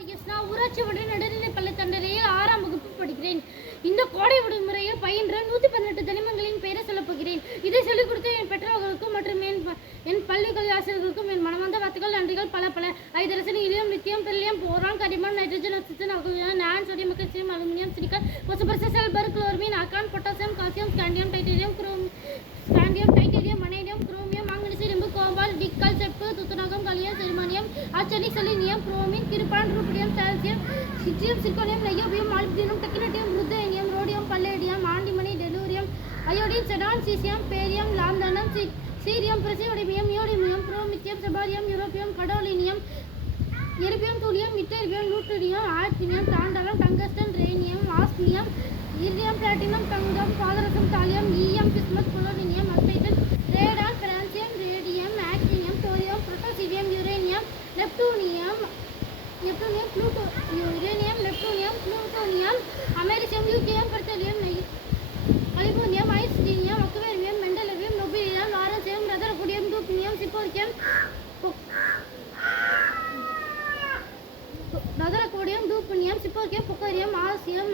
ஹரிகிருஷ்ணா ஊராட்சி ஒன்றிய நடுநிலை பள்ளத்தண்டரையில் ஆறாம் வகுப்பு படிக்கிறேன். இந்த கோடை விடுமுறையில் பயின்ற நூற்றி பதினெட்டு தனிமங்களின் பெயரை சொல்லப் போகிறேன். இதை சொல்லிக் கொடுத்த என் பெற்றோர்களுக்கும் மற்றும் என் என் பள்ளிக்கல்வி ஆசிரியர்களுக்கும் என் மனமார்ந்த வார்த்தைகள் நன்றிகள் பல பல. ஐதரசன் இலியம் நித்தியம் பெல்லியம் போரான் கரிமம் நைட்ரஜன் ஆக்சிஜன் ஆக்சிஜன் நான் sodium magnesium aluminium silicon phosphorus sulphur argon potassium germanium selenium bromine krypton rubidium calcium yttrium zirconium niobium molybdenum technetium ruthenium rhodium palladium antimony tellurium iodine sedan caesium barium lanthanum சி cerium praseodymium யோடிமியம் promethium செபாரியம் europium gadolinium erbium thulium ytterbium lutetium ஆர்டினியம் tantalum tungsten rhenium osmium iridium platinum தங்கம் Pluto uranium neptunium plutonium americium யூகேயம் பெர்த்தலியம் அலிபோனியம் einsteinium அக்குவேரியம் மெண்டலவியம் nobelium lawrencium ரதரகுடியம் dubnium சிப்போரியம் நகரக்கோடியம் டூப்பனியம் சிப்போக்கியம் புக்கரியம் ஆசியம்